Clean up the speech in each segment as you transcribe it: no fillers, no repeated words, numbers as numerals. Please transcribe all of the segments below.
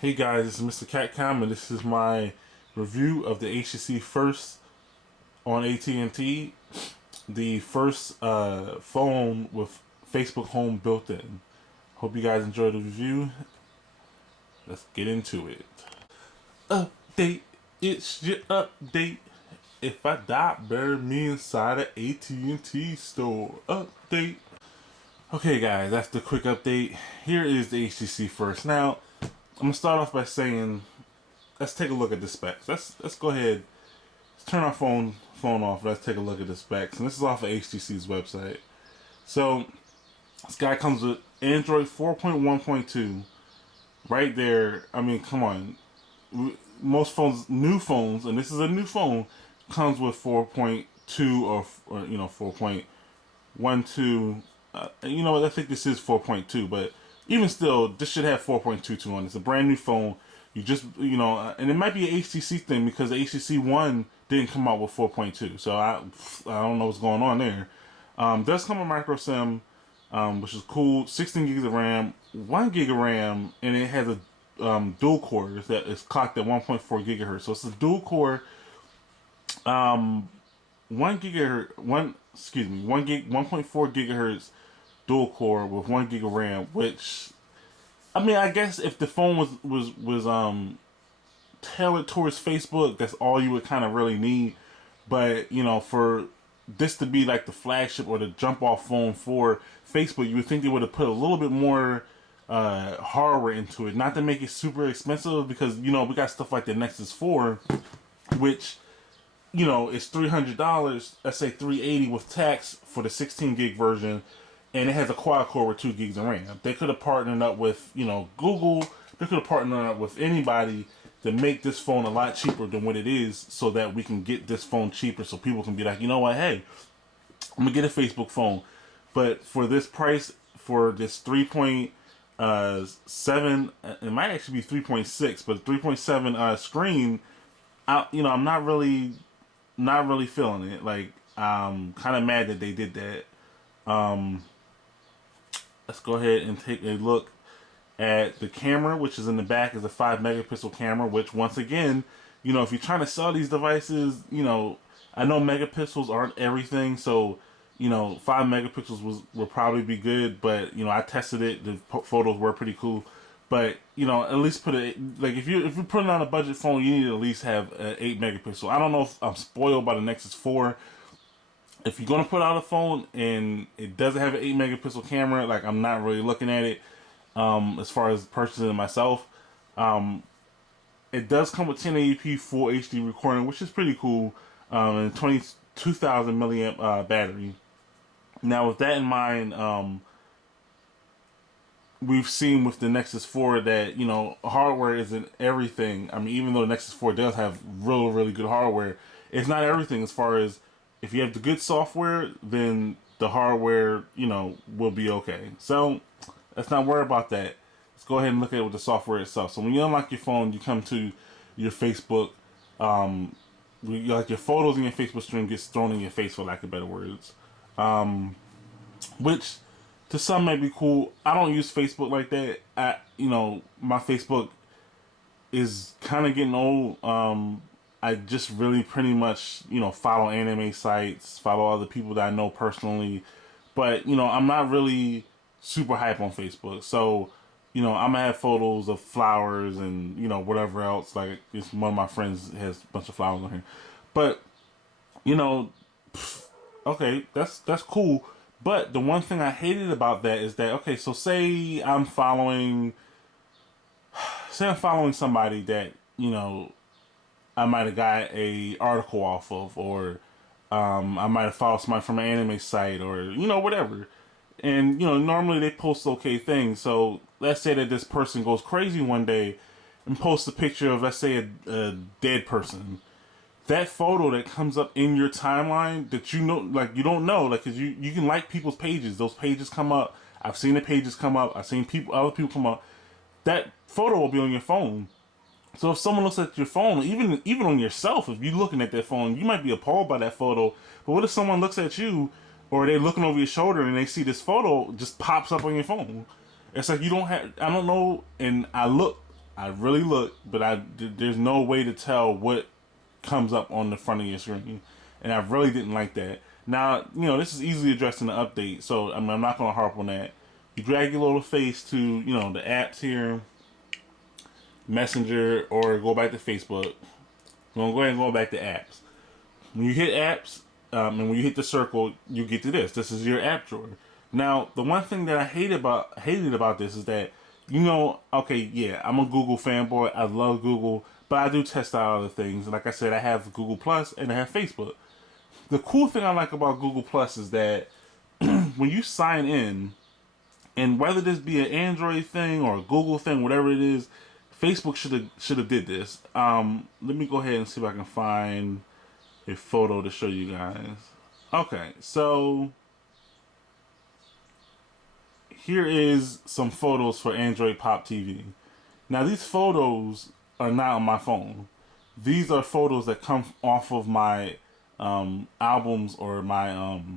Hey guys, this is Mr. Catcom, and this is my review of the HTC First on AT&T, the first phone with Facebook Home built in. Hope you guys enjoy the review. Let's get into it. Update, it's your update. If I die, bury me inside an AT&T store. Update. Okay guys, that's the quick update. Here is the HTC First. Now, I'm gonna start off by saying, let's take a look at the specs. Let's go ahead. Let's turn our phone off. Let's take a look at the specs. And this is off of HTC's website. So this guy comes with Android 4.1.2. Right there. I mean, come on. Most phones, new phones, and this is a new phone, comes with 4.2 or 4.12. I think this is 4.2, but even still, this should have 4.22 on it. It's a brand new phone. You just, and it might be an HTC thing because the HTC One didn't come out with 4.2. So I don't know what's going on there. Does come with micro SIM, which is cool. 16 gigs of RAM, 1 gig of RAM, and it has a dual core that is clocked at 1.4 gigahertz. So it's a dual core, 1 gigahertz, 1.4 gigahertz dual core with 1 gig of RAM, which, I mean, I guess if the phone was tailored towards Facebook, that's all you would kind of really need. But for this to be like the flagship or the jump off phone for Facebook, you would think they would have put a little bit more hardware into it, not to make it super expensive, because we got stuff like the Nexus 4, which is $300. Let's say $380 with tax for the 16 gig version. And it has a quad core with 2 gigs of RAM. They could have partnered up with, Google. They could have partnered up with anybody to make this phone a lot cheaper than what it is, so that we can get this phone cheaper, so people can be like, you know what, hey, I'm gonna get a Facebook phone. But for this price, for this 3.7, it might actually be 3.6, but 3.7 screen, I'm not really feeling it. Like, I'm kind of mad that they did that. Let's go ahead and take a look at the camera, which is in the back, is a 5 megapixel camera, which, once again, if you're trying to sell these devices, I know megapixels aren't everything, so 5 megapixels will probably be good, but I tested it, the photos were pretty cool. But at least put it, like, if you're putting on a budget phone, you need to at least have 8 megapixel. I don't know if I'm spoiled by the Nexus 4. If you're going to put out a phone and it doesn't have an 8 megapixel camera, like, I'm not really looking at it as far as purchasing it myself. It does come with 1080p full HD recording, which is pretty cool, and 22,000 milliamp battery. Now, with that in mind, we've seen with the Nexus 4 that, hardware isn't everything. I mean, even though the Nexus 4 does have really, really good hardware, it's not everything. As far as, if you have the good software, then the hardware, will be okay. So let's not worry about that. Let's go ahead and look at it with the software itself. So when you unlock your phone, you come to your Facebook, like, your photos and your Facebook stream gets thrown in your face, for lack of better words. Which to some may be cool. I don't use Facebook like that. My Facebook is kind of getting old. I just really pretty much, follow anime sites, follow other people that I know personally. But, I'm not really super hype on Facebook. So, I'm going to have photos of flowers and, whatever else. Like, it's one of my friends has a bunch of flowers on here. But, okay, that's cool. But the one thing I hated about that is that, okay, so say I'm following somebody that, I might have got a article off of, or I might have followed somebody from an anime site, or whatever. And normally they post okay things. So let's say that this person goes crazy one day and posts a picture of, let's say, a dead person. That photo that comes up in your timeline that you don't know, like, cause you can like people's pages. Those pages come up. I've seen the pages come up. I've seen other people come up. That photo will be on your phone. So if someone looks at your phone, even on yourself, if you're looking at that phone, you might be appalled by that photo. But what if someone looks at you, or they're looking over your shoulder and they see this photo just pops up on your phone? It's like, you don't have, I don't know, and I look I really look, but there's no way to tell what comes up on the front of your screen, and I really didn't like that. Now, this is easily addressed in the update, so I mean, I'm not going to harp on that. You drag your little face to, the apps here, Messenger, or go back to Facebook. We're going to go ahead and go back to apps. When you hit apps, and when you hit the circle, you get to this. This is your app drawer. Now, the one thing that I hated about this is that, okay, yeah, I'm a Google fanboy. I love Google, but I do test out other things. Like I said, I have Google Plus and I have Facebook. The cool thing I like about Google Plus is that when you sign in, and whether this be an Android thing or a Google thing, whatever it is, Facebook should have did this. Let me go ahead and see if I can find a photo to show you guys. Okay, so here is some photos for Android Pop TV. Now these photos are not on my phone. These are photos that come off of my albums, or my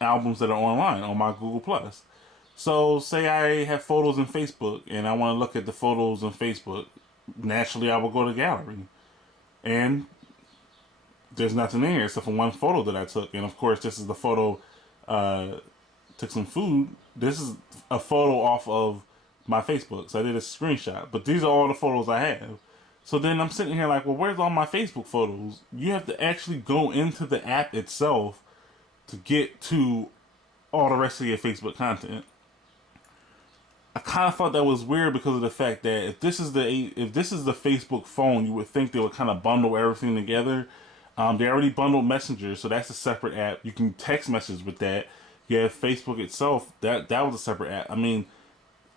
albums that are online on my Google Plus. So say I have photos in Facebook and I want to look at the photos on Facebook. Naturally, I will go to gallery, and there's nothing there except for one photo that I took. And of course, this is the photo. Took some food. This is a photo off of my Facebook, so I did a screenshot. But these are all the photos I have. So then I'm sitting here like, well, where's all my Facebook photos? You have to actually go into the app itself to get to all the rest of your Facebook content. I kind of thought that was weird because of the fact that if this is the Facebook phone, you would think they would kind of bundle everything together. They already bundled Messenger, so that's a separate app. You can text message with that. You have Facebook itself. That was a separate app. I mean,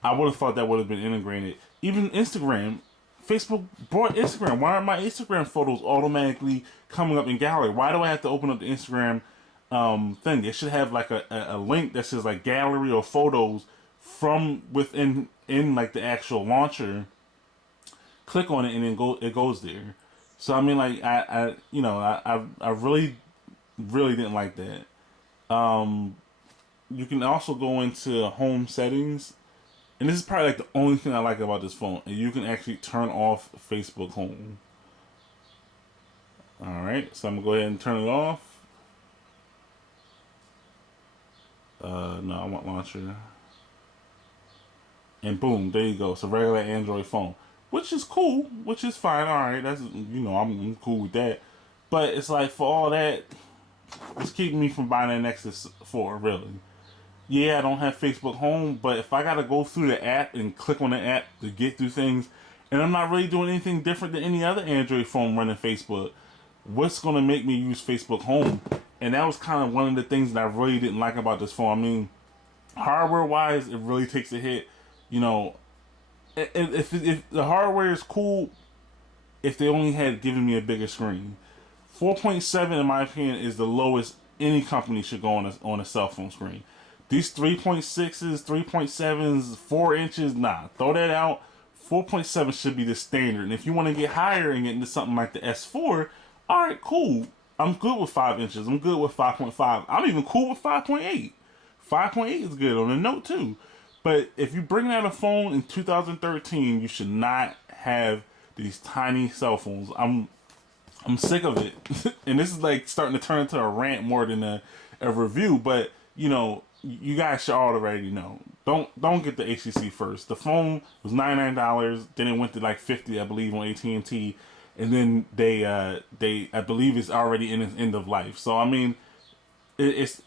I would have thought that would have been integrated. Even Instagram, Facebook brought Instagram. Why aren't my Instagram photos automatically coming up in gallery? Why do I have to open up the Instagram thing? They should have like a link that says like gallery or photos from within like the actual launcher. Click on it and then it goes there. So I mean, like I really didn't like that. You can also go into home settings, and this is probably like the only thing I like about this phone, and you can actually turn off Facebook Home. Alright, so I'm gonna go ahead and turn it off. No, I want launcher. And boom, there you go. It's a regular Android phone, which is cool, which is fine. Alright, that's, I'm cool with that. But it's like, for all that, it's keeping me from buying an Nexus 4, really. Yeah, I don't have Facebook Home, but if I gotta go through the app and click on the app to get through things, and I'm not really doing anything different than any other Android phone running Facebook, what's gonna make me use Facebook Home? And that was kind of one of the things that I really didn't like about this phone. I mean, hardware-wise, it really takes a hit. If the hardware is cool, if they only had given me a bigger screen. 4.7, in my opinion, is the lowest any company should go on a cell phone screen. These 3.6s, 3.7s, 4 inches, nah, throw that out. 4.7 should be the standard. And if you want to get higher and get into something like the S4, alright, cool. I'm good with 5 inches. I'm good with 5.5. I'm even cool with 5.8. 5.8 is good on the Note 2. But if you bring out a phone in 2013, you should not have these tiny cell phones. I'm sick of it. And this is like starting to turn into a rant more than a review, but you guys should already know. Don't get the HTC First. The phone was $99, then it went to like $50, I believe, on AT&T, and then they I believe it's already in its end of life. So I mean, it's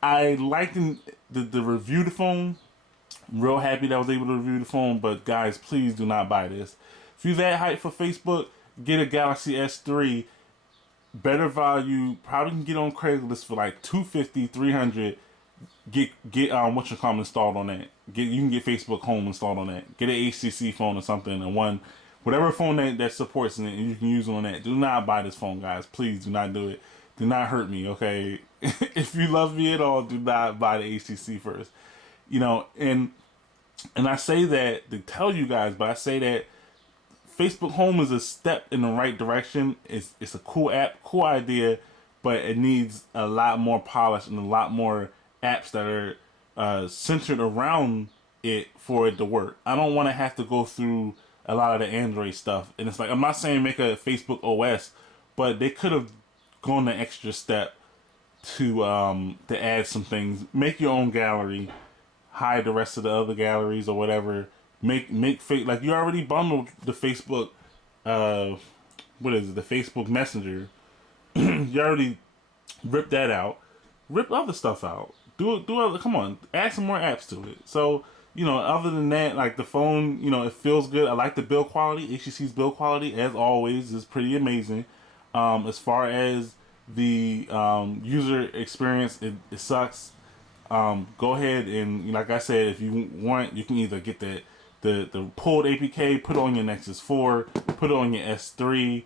I liked the review the phone. I'm real happy that I was able to review the phone, but guys, please do not buy this. If you're that hyped for Facebook, get a Galaxy S3. Better value. Probably can get on Craigslist for like $250, $300. Get installed on that. You can get Facebook Home installed on that. Get an HTC phone or something, and whatever phone that supports it, and you can use it on that. Do not buy this phone, guys. Please do not do it. Do not hurt me, okay? If you love me at all, do not buy the HTC First. And I say that to tell you guys, but I say that Facebook Home is a step in the right direction. It's a cool app, cool idea, but it needs a lot more polish and a lot more apps that are centered around it for it to work. I don't want to have to go through a lot of the Android stuff. And it's like, I'm not saying make a Facebook OS, but they could have gone the extra step to add some things. Make your own gallery, hide the rest of the other galleries or whatever. Make fake, like you already bundled the Facebook, uh, what is it? The Facebook Messenger. You already ripped that out. Rip other stuff out. Do other. Come on, add some more apps to it. So other than that, like the phone, it feels good. I like the build quality. HTC's build quality, as always, is pretty amazing. As far as the user experience, it sucks. Go ahead and, like I said, if you want, you can either get the pulled APK, put it on your Nexus 4, put it on your S3.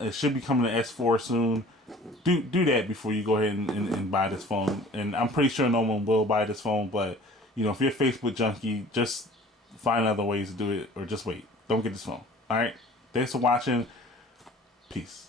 It should be coming to S4 soon. Do that before you go ahead and buy this phone. And I'm pretty sure no one will buy this phone, but if you're a Facebook junkie, just find other ways to do it, or just wait. Don't get this phone. All right. Thanks for watching. Peace.